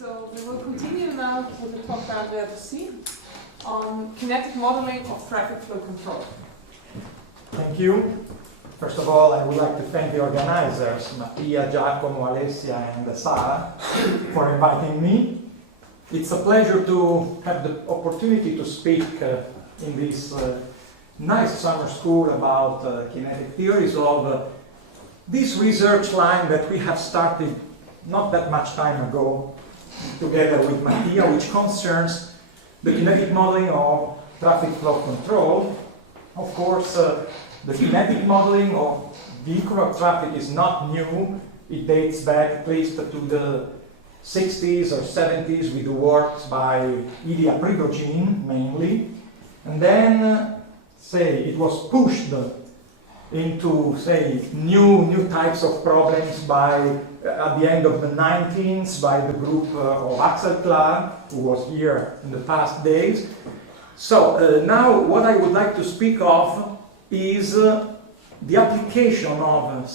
So we will continue now with the talk by Andrea Tosin on kinetic modeling of traffic flow control. Thank you. First of all, I would like to thank the organizers, Mattia, Giacomo, Alessia, and Sara, for inviting me. It's a pleasure to have the opportunity to speak in this nice summer school about kinetic theories of this research line that we have started not that much time ago together with Mattia, which concerns the kinetic modeling of traffic flow control. Of course, the kinetic modeling of vehicular traffic is not new. It dates back at least to the 60s or 70s with the works by Ilya Prigogine mainly. And then, it was pushed into, new types of problems at the end of the 19th by the group of Axel Klar, who was here in the past days. So now what I would like to speak of is the application of,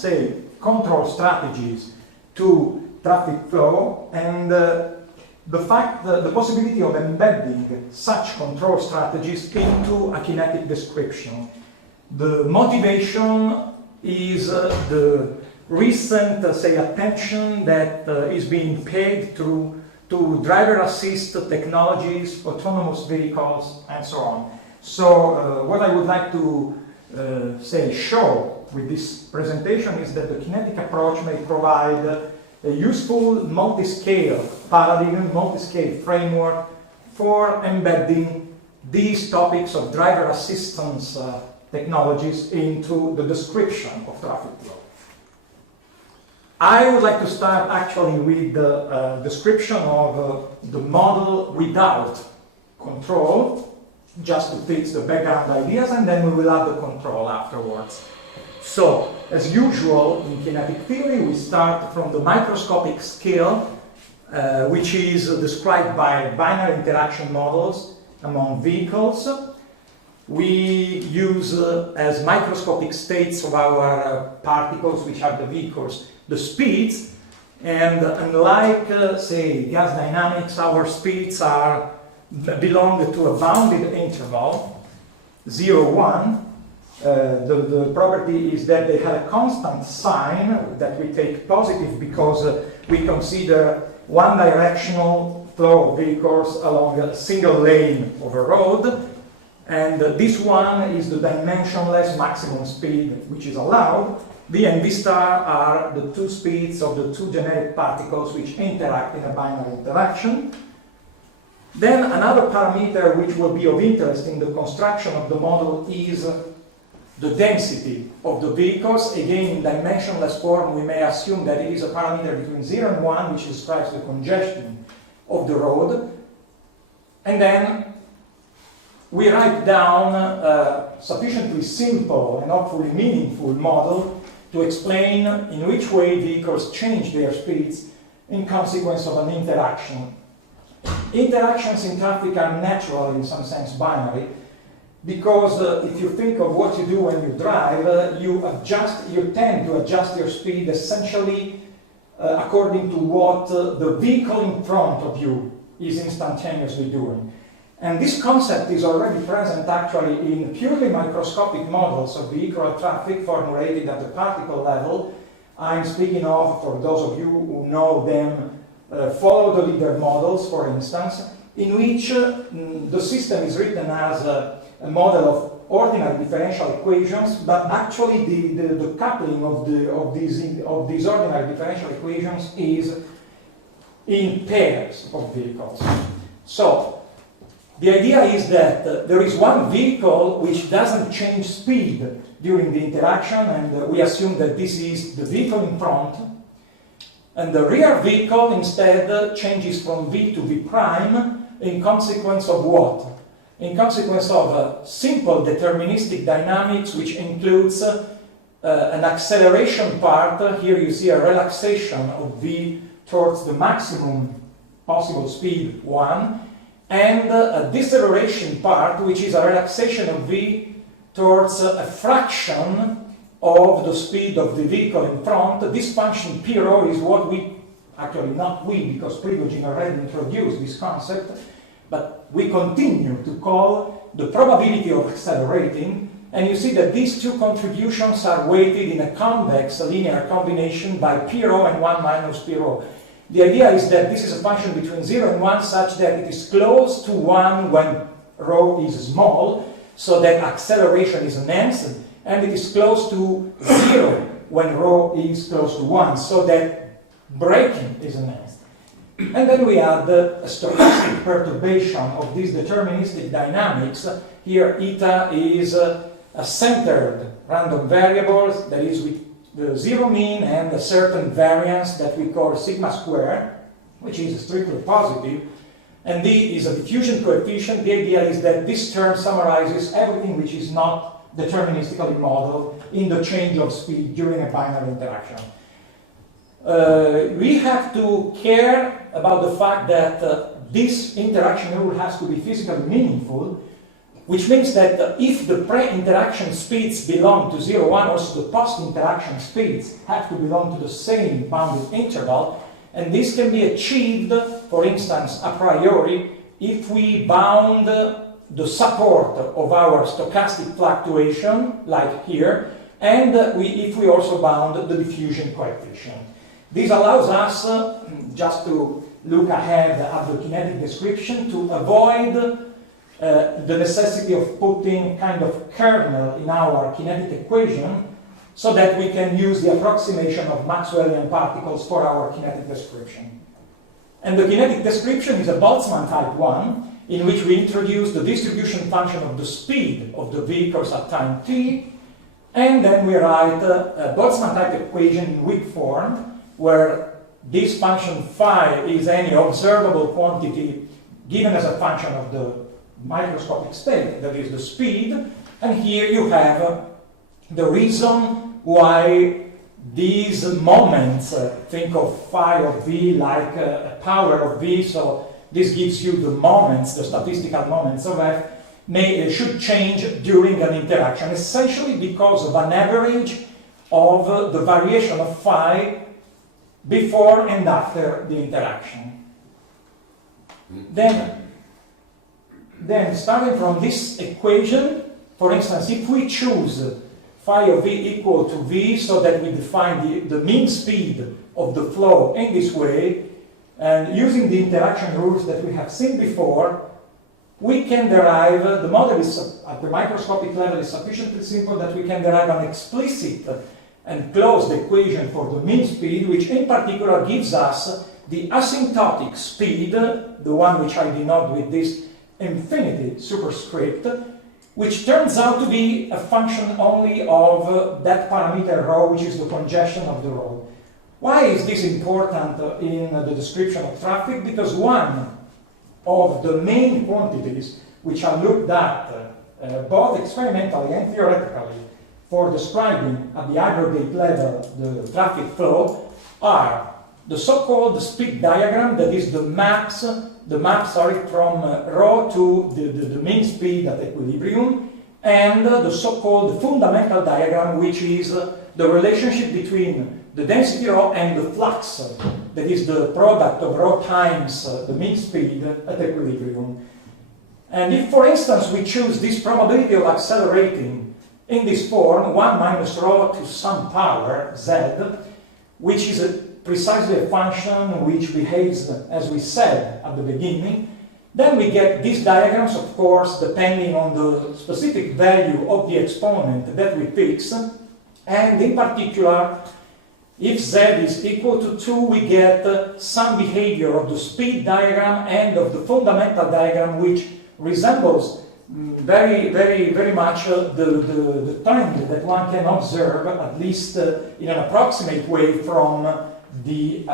control strategies to traffic flow and the possibility of embedding such control strategies into a kinetic description. The motivation is the recent, attention that is being paid to driver assist technologies, autonomous vehicles, and so on. So what I would like to show with this presentation is that the kinetic approach may provide a useful multi-scale paradigm, multi-scale framework for embedding these topics of driver assistance technologies into the description of traffic flow. I would like to start actually with the description of the model without control, just to fix the background ideas, and then we will add the control afterwards. So, as usual in kinetic theory, we start from the microscopic scale, which is described by binary interaction models among vehicles. We use as microscopic states of our particles, which are the vehicles, the speeds, and unlike, gas dynamics, our speeds belong to a bounded interval, 0, 1. The property is that they have a constant sign that we take positive because we consider one-directional flow of vehicles along a single lane of a road. And this one is the dimensionless maximum speed which is allowed. V and V star are the two speeds of the two generic particles which interact in a binary interaction. Then another parameter which will be of interest in the construction of the model is the density of the vehicles. Again, in dimensionless form, we may assume that it is a parameter between 0 and 1, which describes the congestion of the road. And then we write down a sufficiently simple and hopefully meaningful model to explain in which way vehicles change their speeds in consequence of an interaction. Interactions in traffic are naturally, in some sense, binary, because if you think of what you do when you drive, you tend to adjust your speed essentially according to what the vehicle in front of you is instantaneously doing. And this concept is already present actually in purely microscopic models of vehicular traffic formulated at the particle level. I'm speaking of, for those of you who know them, follow the leader models, for instance, in which the system is written as a model of ordinary differential equations, but actually the coupling of these ordinary differential equations is in pairs of vehicles. So, the idea is that there is one vehicle which doesn't change speed during the interaction, and we assume that this is the vehicle in front. And the rear vehicle instead changes from V to V prime in consequence of what? In consequence of simple deterministic dynamics, which includes an acceleration part. Here you see a relaxation of V towards the maximum possible speed, 1. And a deceleration part, which is a relaxation of V towards a fraction of the speed of the vehicle in front. This function P rho is what we actually not we, because Prigogine already introduced this concept, but we continue to call the probability of accelerating. And you see that these two contributions are weighted in a convex linear combination by p rho and 1 minus p rho. The idea is that this is a function between 0 and 1 such that it is close to 1 when rho is small, so that acceleration is enhanced, and it is close to 0 when rho is close to 1, so that braking is enhanced. And then we add a stochastic perturbation of these deterministic dynamics. Here eta is a centered random variable, that is with the zero mean and a certain variance that we call sigma squared, which is strictly positive, and D is a diffusion coefficient. The idea is that this term summarizes everything which is not deterministically modeled in the change of speed during a binary interaction. We have to care about the fact that this interaction rule has to be physically meaningful, which means that if the pre-interaction speeds belong to 0, 1, also the post-interaction speeds have to belong to the same bounded interval, and this can be achieved, for instance, a priori, if we bound the support of our stochastic fluctuation, like here, and if we also bound the diffusion coefficient. This allows us, just to look ahead at the kinetic description, to avoid the necessity of putting kind of kernel in our kinetic equation, so that we can use the approximation of Maxwellian particles for our kinetic description. And the kinetic description is a Boltzmann-type one, in which we introduce the distribution function of the speed of the vehicles at time t, and then we write a Boltzmann-type equation in weak form, where this function phi is any observable quantity given as a function of the microscopic state, that is the speed, and here you have the reason why these moments, think of phi of v like a power of v, so this gives you the moments, the statistical moments of f, should change during an interaction, essentially because of an average of the variation of phi before and after the interaction. Then starting from this equation, for instance, if we choose phi of v equal to v, so that we define the mean speed of the flow in this way, and using the interaction rules that we have seen before, we can derive, the model is at the microscopic level is sufficiently simple that we can derive an explicit and closed equation for the mean speed, which in particular gives us the asymptotic speed, the one which I denote with this infinity superscript, which turns out to be a function only of that parameter rho, which is the congestion of the road. Why is this important in the description of traffic? Because one of the main quantities which are looked at both experimentally and theoretically for describing at the aggregate level the traffic flow are the so-called speed diagram, that is the map from rho to the mean speed at equilibrium, and the so-called fundamental diagram, which is the relationship between the density rho and the flux, that is the product of rho times the mean speed at equilibrium. And if, for instance, we choose this probability of accelerating in this form, 1 minus rho to some power, z, which is precisely a function which behaves as we said at the beginning, then we get these diagrams, of course, depending on the specific value of the exponent that we fix, and in particular, if z is equal to 2, we get some behavior of the speed diagram and of the fundamental diagram, which resembles very much the trend that one can observe, at least in an approximate way, from the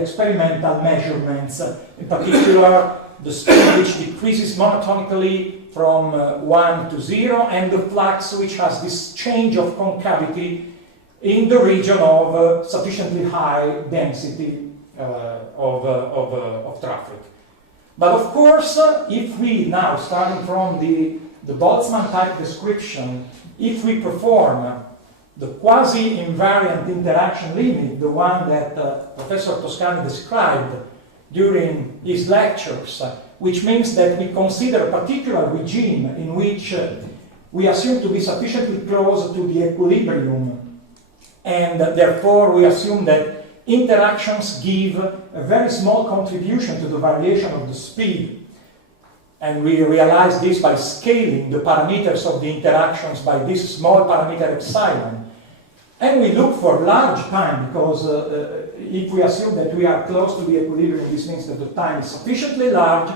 experimental measurements. In particular, the speed which decreases monotonically from 1 to 0, and the flux which has this change of concavity in the region of sufficiently high density of traffic. But of course, if we now, starting from the Boltzmann-type description, if we perform the quasi-invariant interaction limit, the one that Professor Toscani described during his lectures, which means that we consider a particular regime in which we assume to be sufficiently close to the equilibrium, and therefore we assume that interactions give a very small contribution to the variation of the speed. And we realize this by scaling the parameters of the interactions by this small parameter epsilon. And we look for large time, because if we assume that we are close to the equilibrium, this means that the time is sufficiently large.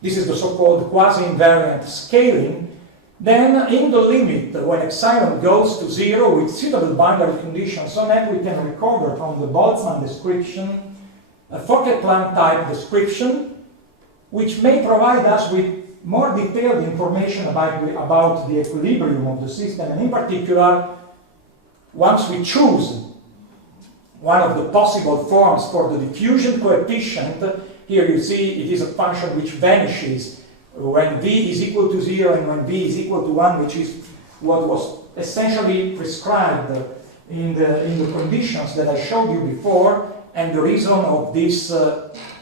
This is the so-called quasi-invariant scaling. Then, in the limit, when epsilon goes to 0 with suitable boundary conditions, so that we can recover from the Boltzmann description a Fokker-Planck type description, which may provide us with more detailed information about the equilibrium of the system, and in particular, once we choose one of the possible forms for the diffusion coefficient, here you see it is a function which vanishes when v is equal to 0 and when v is equal to 1, which is what was essentially prescribed in the conditions that I showed you before, and the reason of this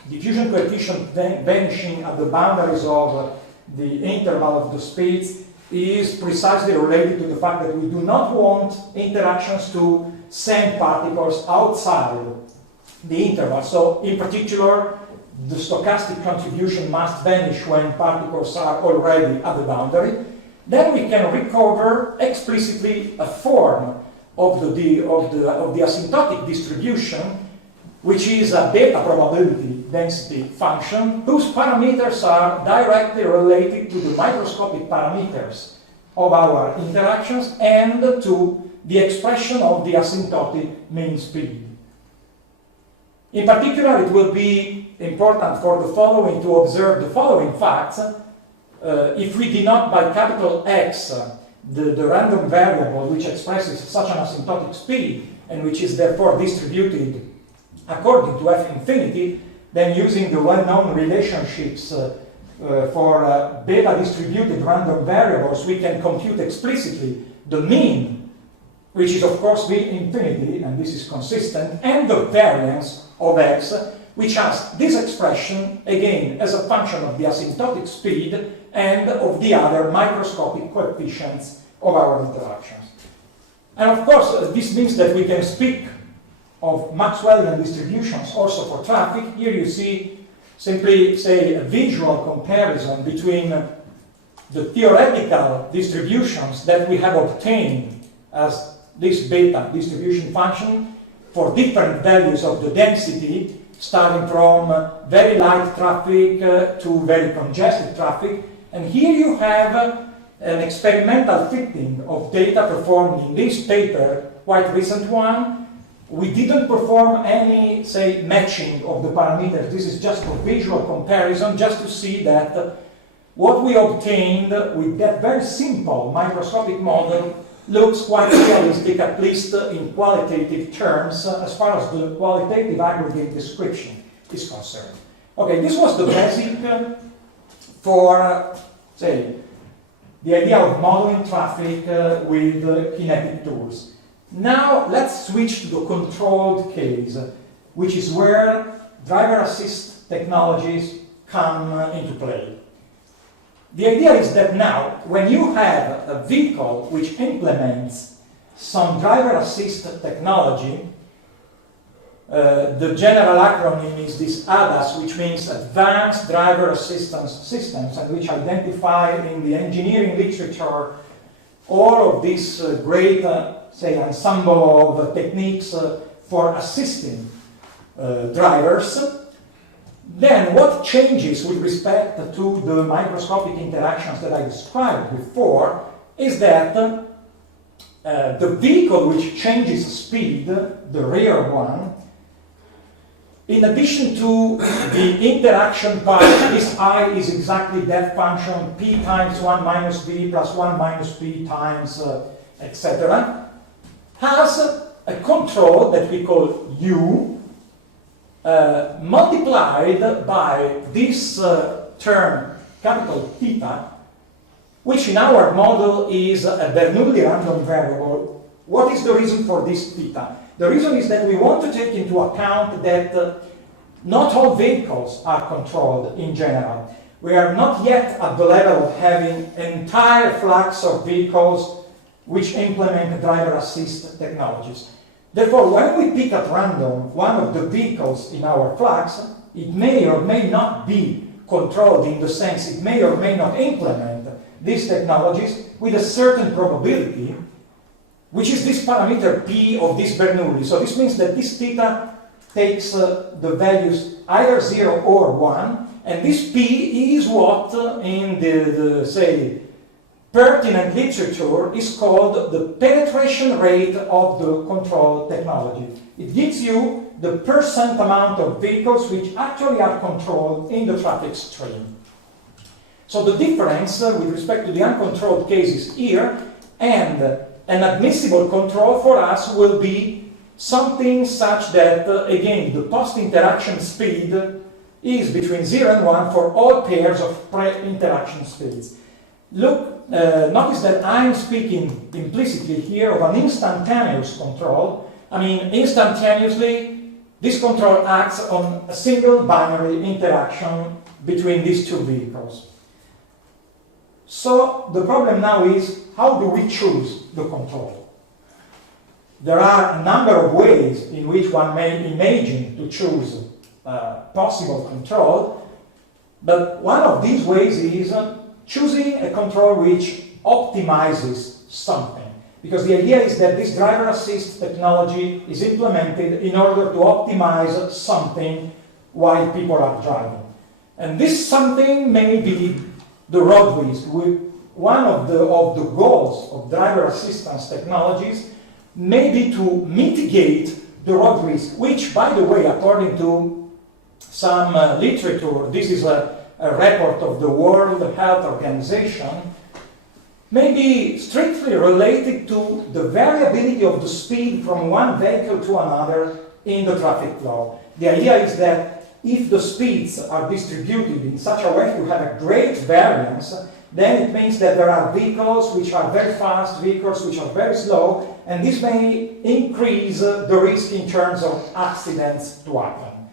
diffusion coefficient vanishing at the boundaries of the interval of the speeds is precisely related to the fact that we do not want interactions to send particles outside the interval. So, in particular, the stochastic contribution must vanish when particles are already at the boundary. Then we can recover explicitly a form of the asymptotic distribution, which is a beta probability density function whose parameters are directly related to the microscopic parameters of our interactions and to the expression of the asymptotic mean speed. In particular, it will be important for the following to observe the following facts. If we denote by capital X the random variable which expresses such an asymptotic speed and which is therefore distributed according to f infinity, then using the well-known relationships for beta distributed random variables, we can compute explicitly the mean, which is of course v infinity, and this is consistent, and the variance of x, which has this expression, again, as a function of the asymptotic speed and of the other microscopic coefficients of our interactions. And of course, this means that we can speak of Maxwellian distributions also for traffic. Here you see simply, say, a visual comparison between the theoretical distributions that we have obtained as this beta distribution function for different values of the density, starting from very light traffic to very congested traffic. And here you have an experimental fitting of data performed in this paper, quite recent one. We didn't perform any, say, matching of the parameters. This is just a visual comparison, just to see that what we obtained with that very simple microscopic model looks quite realistic, at least in qualitative terms, as far as the qualitative aggregate description is concerned. Okay, this was the basic for, say, the idea of modeling traffic with kinetic tools. Now let's switch to the controlled case, which is where driver assist technologies come into play. The idea is that now, when you have a vehicle which implements some driver assist technology, the general acronym is this ADAS, which means Advanced Driver Assistance Systems, and which identify in the engineering literature all of these great, say, ensemble of techniques for assisting drivers. Then what changes with respect to the microscopic interactions that I described before is that the vehicle which changes speed, the rear one, in addition to the interaction part, this I is exactly that function p times 1 minus v plus 1 minus p times etc., has a control that we call u, multiplied by this term, capital theta, which in our model is a Bernoulli random variable What is the reason for this theta? The reason is that we want to take into account that not all vehicles are controlled in general. We are not yet at the level of having an entire flux of vehicles which implement driver assist technologies. Therefore, when we pick at random one of the vehicles in our flux, it may or may not be controlled in the sense it may or may not implement these technologies with a certain probability, which is this parameter P of this Bernoulli. So this means that this theta takes the values either 0 or 1, and this P is what in the say, pertinent literature is called the penetration rate of the control technology. It gives you the percent amount of vehicles which actually are controlled in the traffic stream. So the difference with respect to the uncontrolled cases here and an admissible control for us will be something such that, again, the post-interaction speed is between 0 and 1 for all pairs of pre-interaction speeds. Look, notice that I'm speaking implicitly here of an instantaneous control. I mean, instantaneously, this control acts on a single binary interaction between these two vehicles. So the problem now is, how do we choose the control? There are a number of ways in which one may imagine to choose possible control, but one of these ways is choosing a control which optimizes something. Because the idea is that this driver assist technology is implemented in order to optimize something while people are driving. And this something may be the road risk. One of the goals of driver assistance technologies may be to mitigate the road risk, which, by the way, according to some literature, this is a report of the World Health Organization, may be strictly related to the variability of the speed from one vehicle to another in the traffic flow. The idea is that if the speeds are distributed in such a way to have a great variance, then it means that there are vehicles which are very fast, vehicles which are very slow, and this may increase the risk in terms of accidents to happen.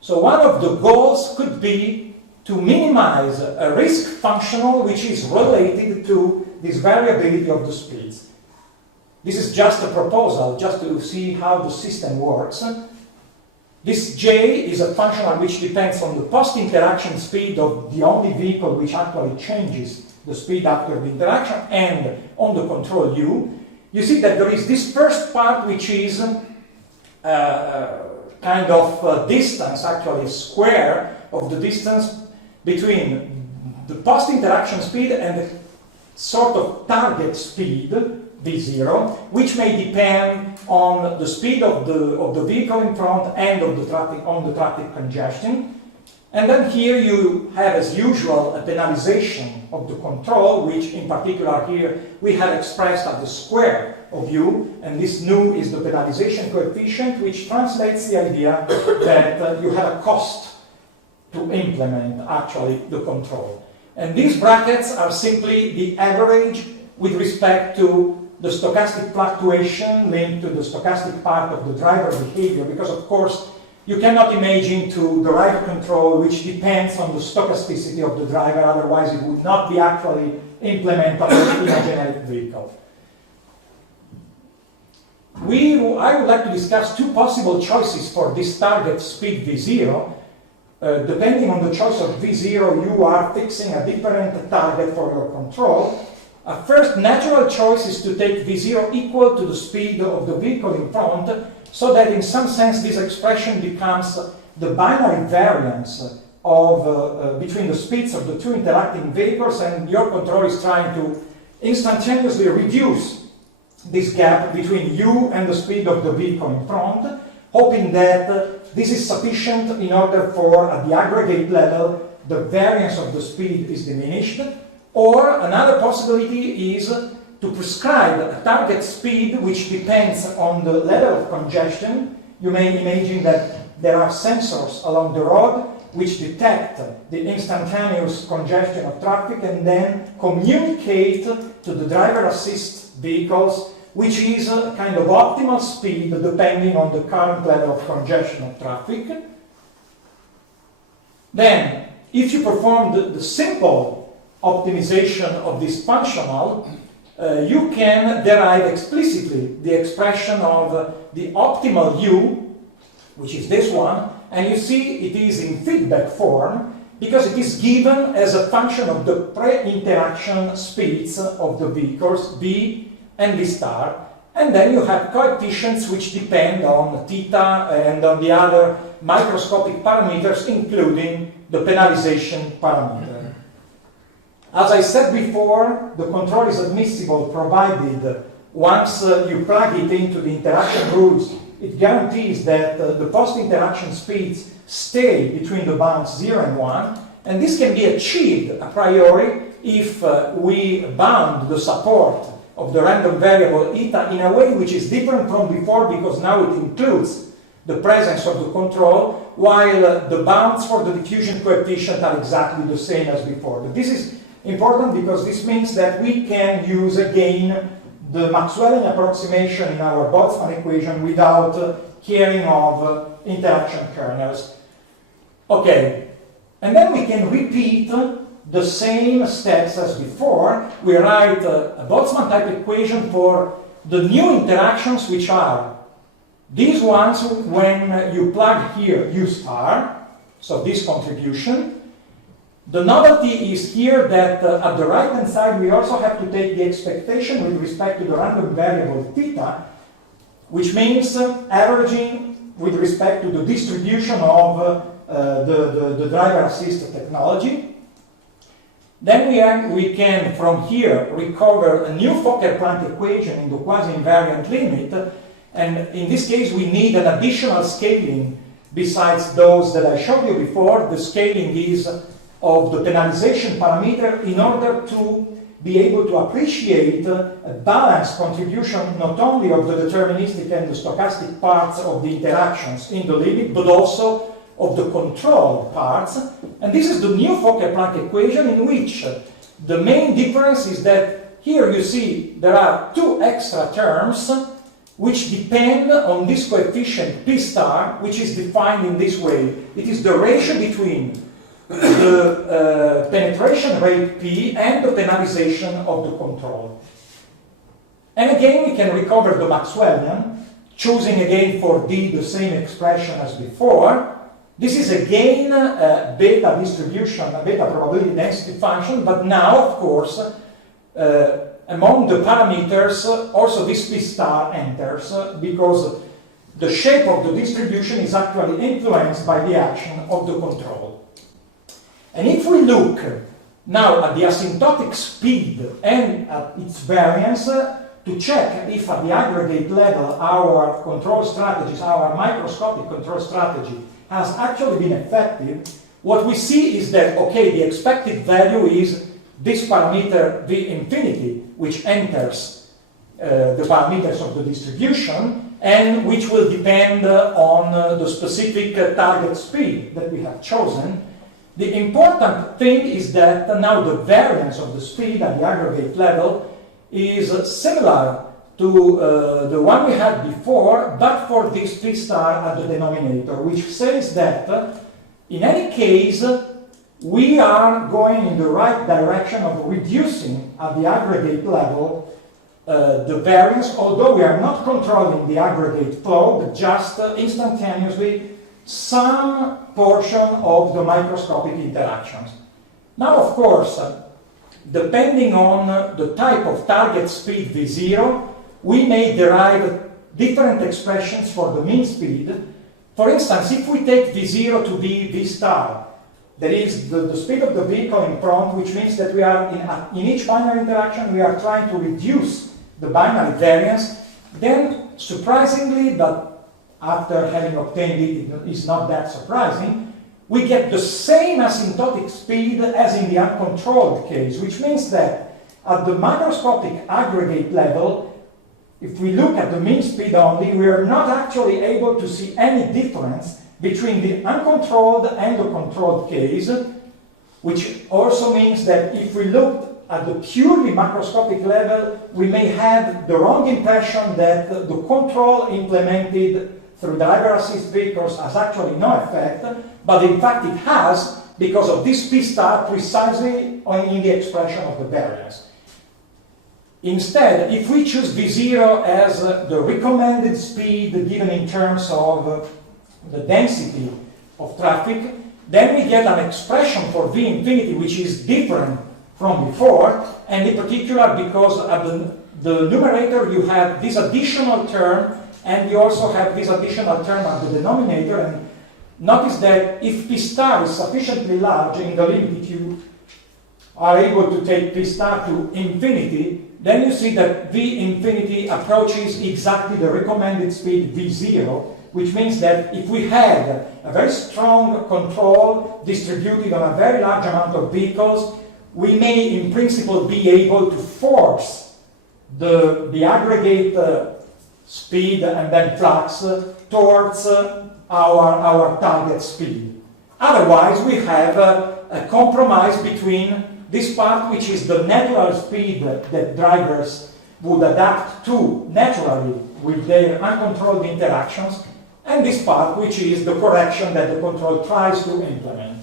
So one of the goals could be to minimize a risk functional which is related to this variability of the speeds. This is just a proposal, just to see how the system works. This J is a functional which depends on the post-interaction speed of the only vehicle which actually changes the speed after the interaction, and on the control U. You see that there is this first part which is kind of distance, actually a square of the distance between the post-interaction speed and the sort of target speed, V0, which may depend on the speed of the vehicle in front and of the traffic congestion. And then here you have, as usual, a penalization of the control, which in particular here we have expressed as the square of U, and this nu is the penalization coefficient, which translates the idea that you have a cost to implement actually the control. And these brackets are simply the average with respect to the stochastic fluctuation linked to the stochastic part of the driver behavior, because of course you cannot imagine to derive control which depends on the stochasticity of the driver, otherwise it would not be actually implementable in a generic vehicle. I would like to discuss two possible choices for this target speed V0. Depending on the choice of V0, you are fixing a different target for your control. A first natural choice is to take V0 equal to the speed of the vehicle in front, so that in some sense this expression becomes the binary variance of, between the speeds of the two interacting vehicles, and your control is trying to instantaneously reduce this gap between you and the speed of the vehicle in front, hoping that this is sufficient in order for, at the aggregate level, the variance of the speed is diminished. Or another possibility is to prescribe a target speed which depends on the level of congestion. You may imagine that there are sensors along the road which detect the instantaneous congestion of traffic and then communicate to the driver assist vehicles which is a kind of optimal speed depending on the current level of congestion of traffic. Then, if you perform the simple optimization of this functional, you can derive explicitly the expression of the optimal u, which is this one, and you see it is in feedback form because it is given as a function of the pre-interaction speeds of the vehicles, v and v star, and then you have coefficients which depend on theta and on the other microscopic parameters, including the penalization parameter. As I said before, the control is admissible provided once you plug it into the interaction rules, it guarantees that the post-interaction speeds stay between the bounds 0 and 1, and this can be achieved a priori if we bound the support of the random variable eta in a way which is different from before, because now it includes the presence of the control, while the bounds for the diffusion coefficient are exactly the same as before. But this is important because this means that we can use again the Maxwellian approximation in our Boltzmann equation without caring of interaction kernels. Okay, and then we can repeat the same steps as before. We write a Boltzmann-type equation for the new interactions, which are these ones when you plug here u star, so this contribution. The novelty is here that at the right-hand side we also have to take the expectation with respect to the random variable theta, which means averaging with respect to the distribution of the driver assist technology. Then we can, from here, recover a new Fokker-Planck equation in the quasi-invariant limit, and in this case we need an additional scaling besides those that I showed you before. The scaling is of the penalization parameter in order to be able to appreciate a balanced contribution not only of the deterministic and the stochastic parts of the interactions in the limit, but also of the control parts. And this is the new Fokker-Planck equation, in which the main difference is that here you see there are two extra terms which depend on this coefficient p star, which is defined in this way. It is the ratio between the penetration rate P and the penalization of the control. And again, we can recover the Maxwellian, choosing again for D the same expression as before. This is again a beta distribution, a beta probability density function, but now, of course, among the parameters, also this P star enters, because the shape of the distribution is actually influenced by the action of the control. And if we look now at the asymptotic speed and at its variance to check if at the aggregate level our control strategies, our microscopic control strategy has actually been effective, what we see is that, okay, the expected value is this parameter V infinity, which enters the parameters of the distribution and which will depend on the specific target speed that we have chosen. The important thing is that now the variance of the speed at the aggregate level is similar to the one we had before, but for this P star at the denominator, which says that in any case we are going in the right direction of reducing at the aggregate level the variance, although we are not controlling the aggregate flow, but just instantaneously some portion of the microscopic interactions. Now, of course, depending on the type of target speed V0, we may derive different expressions for the mean speed. For instance, if we take V0 to be V star, that is the speed of the vehicle in front, which means that we are in each binary interaction we are trying to reduce the binary variance, then surprisingly, but after having obtained it, it is not that surprising, we get the same asymptotic speed as in the uncontrolled case, which means that at the macroscopic aggregate level, if we look at the mean speed only, we are not actually able to see any difference between the uncontrolled and the controlled case, which also means that if we look at the purely macroscopic level, we may have the wrong impression that the control implemented through driver assist vehicles has actually no effect, but in fact it has, because of this P star precisely in the expression of the variance. Instead, if we choose V0 as the recommended speed given in terms of the density of traffic, then we get an expression for V infinity which is different from before, and in particular because at the numerator you have this additional term, and you also have this additional term at the denominator. And notice that if P star is sufficiently large in the limit, if you are able to take P star to infinity, then you see that V infinity approaches exactly the recommended speed V0, which means that if we had a very strong control distributed on a very large amount of vehicles, we may in principle be able to force the aggregate speed and then flux towards our target speed. Otherwise, we have a compromise between this part, which is the natural speed that drivers would adapt to naturally with their uncontrolled interactions, and this part, which is the correction that the control tries to implement.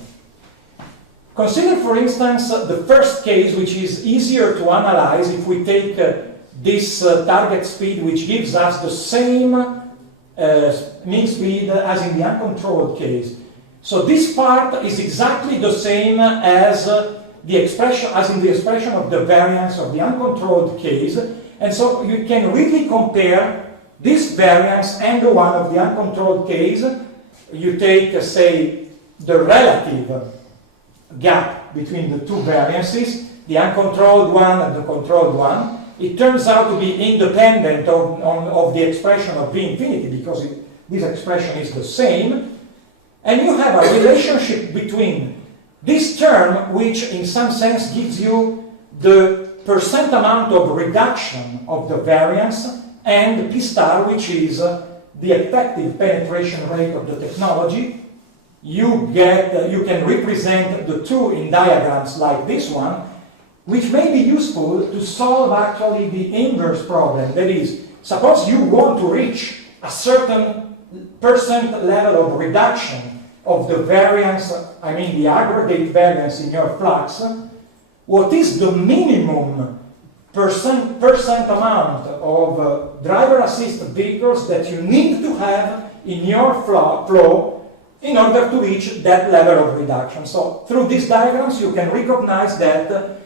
Consider, for instance, the first case, which is easier to analyze if we take this target speed, which gives us the same mean speed as in the uncontrolled case. So this part is exactly the same as the expression, as in the expression of the variance of the uncontrolled case, and so you can really compare this variance and the one of the uncontrolled case. You take, say, the relative gap between the two variances, the uncontrolled one and the controlled one. It turns out to be independent of the expression of V infinity, because this expression is the same. And you have a relationship between this term, which in some sense gives you the percent amount of reduction of the variance, and P star, which is the effective penetration rate of the technology. You can represent the two in diagrams like this one, which may be useful to solve actually the inverse problem. That is, suppose you want to reach a certain percent level of reduction of the variance, I mean the aggregate variance in your flux. What is the minimum percent amount of driver assist vehicles that you need to have in your flow in order to reach that level of reduction? So through these diagrams you can recognize that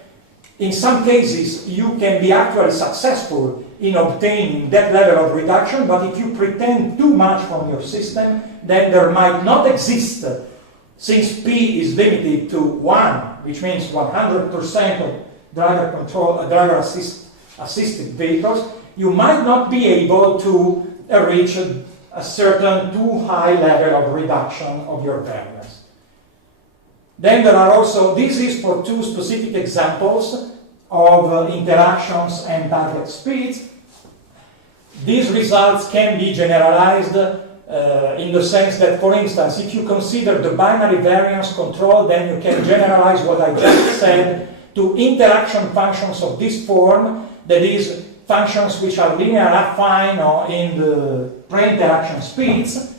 in some cases you can be actually successful in obtaining that level of reduction, but if you pretend too much from your system, then there might not exist, since P is limited to 1, which means 100% of driver assisted vehicles, you might not be able to reach a certain too high level of reduction of your variance. Then there are also, this is for two specific examples of interactions and target speeds. These results can be generalized in the sense that, for instance, if you consider the binary variance control, then you can generalize what I just said to interaction functions of this form, that is, functions which are linear affine or in the pre-interaction speeds.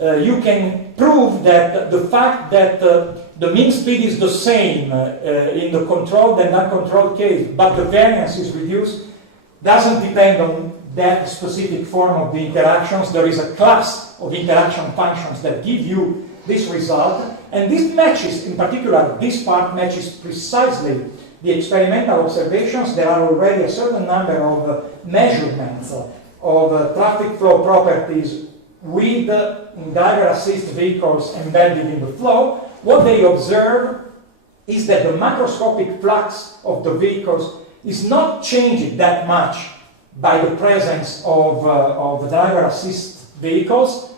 You can prove that the fact that the mean speed is the same in the controlled and uncontrolled case, but the variance is reduced, doesn't depend on that specific form of the interactions. There is a class of interaction functions that give you this result, and this matches, in particular, this part matches precisely the experimental observations. There are already a certain number of measurements of traffic flow properties with driver assist vehicles embedded in the flow. What they observe is that the macroscopic flux of the vehicles is not changing that much by the presence of driver assist vehicles,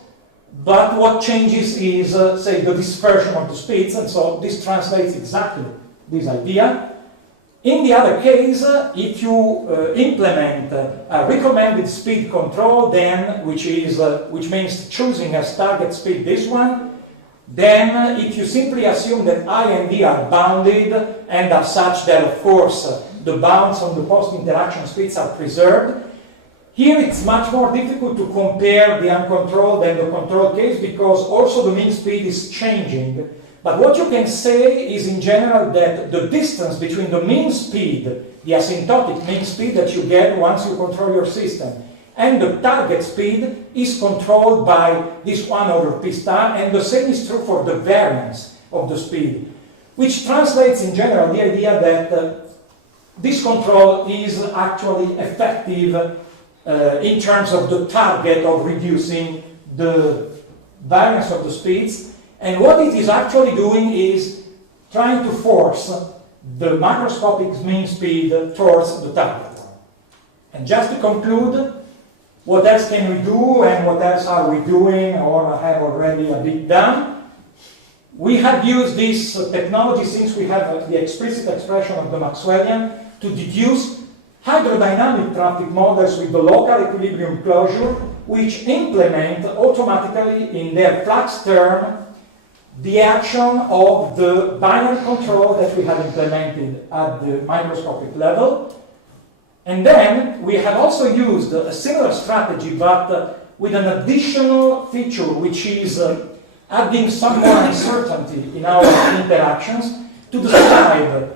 but what changes is, say, the dispersion of the speeds, and so this translates exactly this idea. In the other case, if you implement a recommended speed control, then which means choosing as target speed this one, then if you simply assume that I and D are bounded and are such that, of course, the bounds on the post-interaction speeds are preserved, here it's much more difficult to compare the uncontrolled and the controlled case because also the mean speed is changing. But what you can say is in general that the distance between the mean speed, the asymptotic mean speed that you get once you control your system, and the target speed is controlled by this 1 over p star, and the same is true for the variance of the speed, which translates in general the idea that this control is actually effective in terms of the target of reducing the variance of the speeds, and what it is actually doing is trying to force the macroscopic mean speed towards the target. And just to conclude, what else can we do and what else are we doing or have already a bit done? We have used this technology since we have the explicit expression of the Maxwellian to deduce hydrodynamic traffic models with the local equilibrium closure, which implement automatically in their flux term the action of the binary control that we have implemented at the microscopic level. And then we have also used a similar strategy, but with an additional feature, which is adding some more uncertainty in our interactions to describe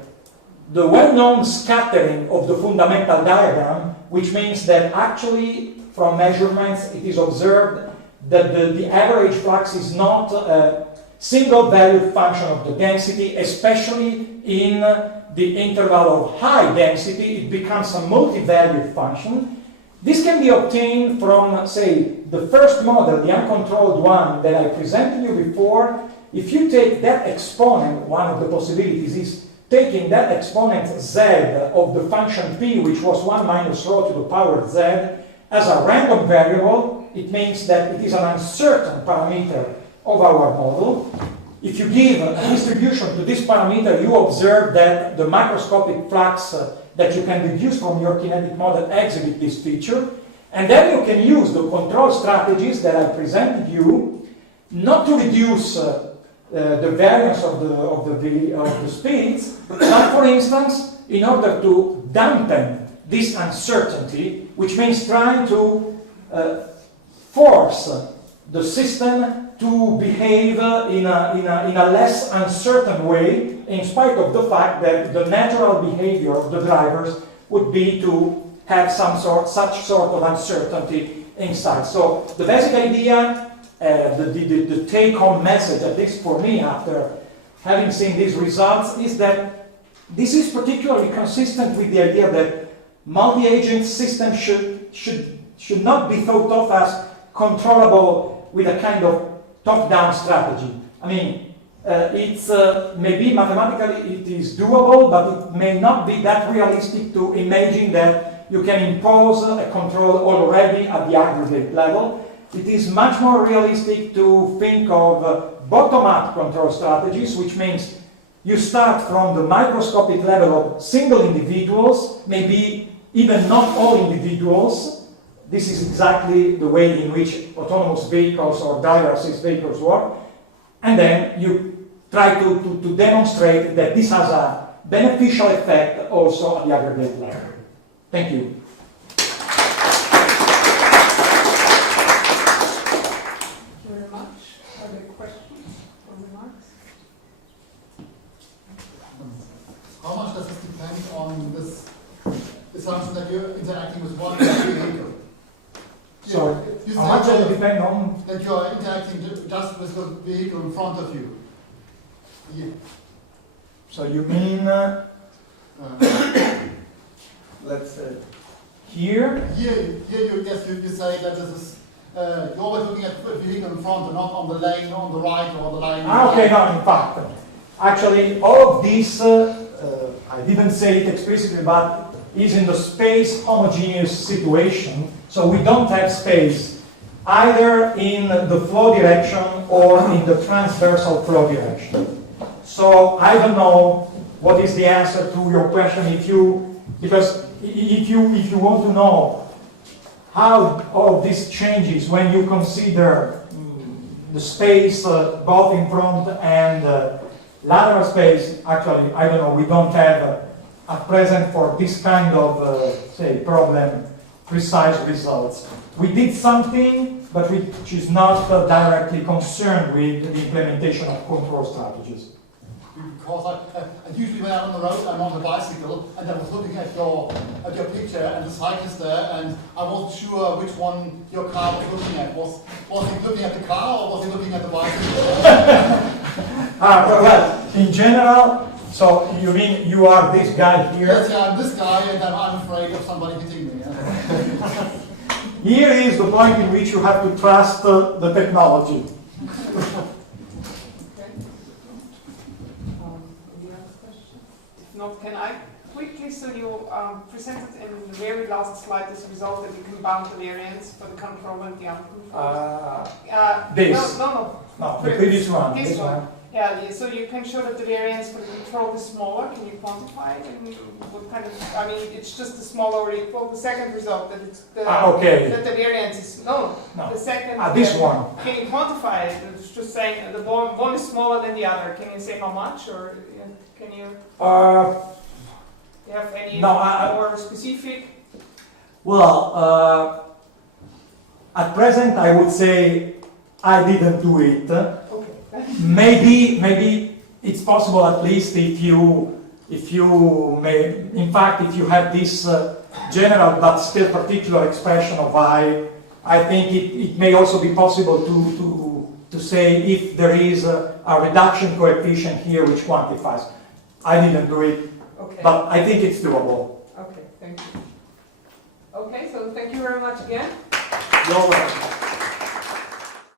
the well-known scattering of the fundamental diagram, which means that actually from measurements it is observed that the average flux is not a single-valued function of the density, especially in the interval of high density, it becomes a multi-valued function. This can be obtained from, say, the first model, the uncontrolled one that I presented you before. If you take that exponent, one of the possibilities is taking that exponent z of the function p, which was 1 minus rho to the power z, as a random variable. It means that it is an uncertain parameter of our model. If you give a distribution to this parameter, you observe that the macroscopic flux that you can deduce from your kinetic model exhibit this feature. And then you can use the control strategies that I presented you, not to reduce the variance of the speeds, but for instance, in order to dampen this uncertainty, which means trying to force the system to behave in a less uncertain way, in spite of the fact that the natural behavior of the drivers would be to have such sort of uncertainty inside. So the basic idea, the take-home message, at least for me after having seen these results, is that this is particularly consistent with the idea that multi-agent systems should not be thought of as controllable with a kind of top-down strategy. I mean, it's maybe mathematically it is doable, but it may not be that realistic to imagine that you can impose a control already at the aggregate level. It is much more realistic to think of bottom-up control strategies, which means you start from the microscopic level of single individuals, maybe even not all individuals. This is exactly the way in which autonomous vehicles or driver-assist vehicles work. And then you try to demonstrate that this has a beneficial effect also at the aggregate level. Thank you. Very much. Are there questions or remarks? How much does this depend on this assumption that you're interacting with one vehicle? So, how much does it depend on? That you are interacting just with the vehicle in front of you. Yeah. So you mean, let's say, here? Here you say that this is, you're always looking at the vehicle in front and not on the lane on the right or the lane on the Okay, right. no, in fact, actually all of this, I didn't say it explicitly, but is in the space homogeneous situation. So we don't have space either in the flow direction or in the transversal flow direction. So I don't know what is the answer to your question because if you want to know how all of this changes when you consider the space both in front and lateral space, actually, I don't know, we don't have at present for this kind of, say, problem, precise results. We did something, but which is not directly concerned with the implementation of control strategies. Because I usually when I'm on the road, I'm on the bicycle, and I was looking at your picture and the cyclist there, and I wasn't sure which one your car was looking at. Was he looking at the car or was he looking at the bicycle? Well, in general, so you mean you are this guy here? Yes, yeah, I'm this guy, and I'm afraid of somebody hitting me. Yeah. Here is the point in which you have to trust the technology. Not, can I quickly, so you presented in the very last slide this result that you can bound the variance for the control and the uncontrolled? This. No, the previous one. This one. Yeah, so you can show that the variance for the control is smaller. Can you quantify it? And what kind of, I mean, it's just the smaller or equal. The second result, that it's the, that the variance is, no. The second. This one. Can you quantify it? It's just saying the one is smaller than the other. Can you say how much, or can you? Do you have any more specific? Well, at present I would say I didn't do it. Okay. maybe it's possible, at least if you may, in fact, if you have this general but still particular expression of I think it may also be possible to say if there is a reduction coefficient here which quantifies. I didn't do it, but I think it's doable. Okay, thank you. Okay, so thank you very much again. You're welcome.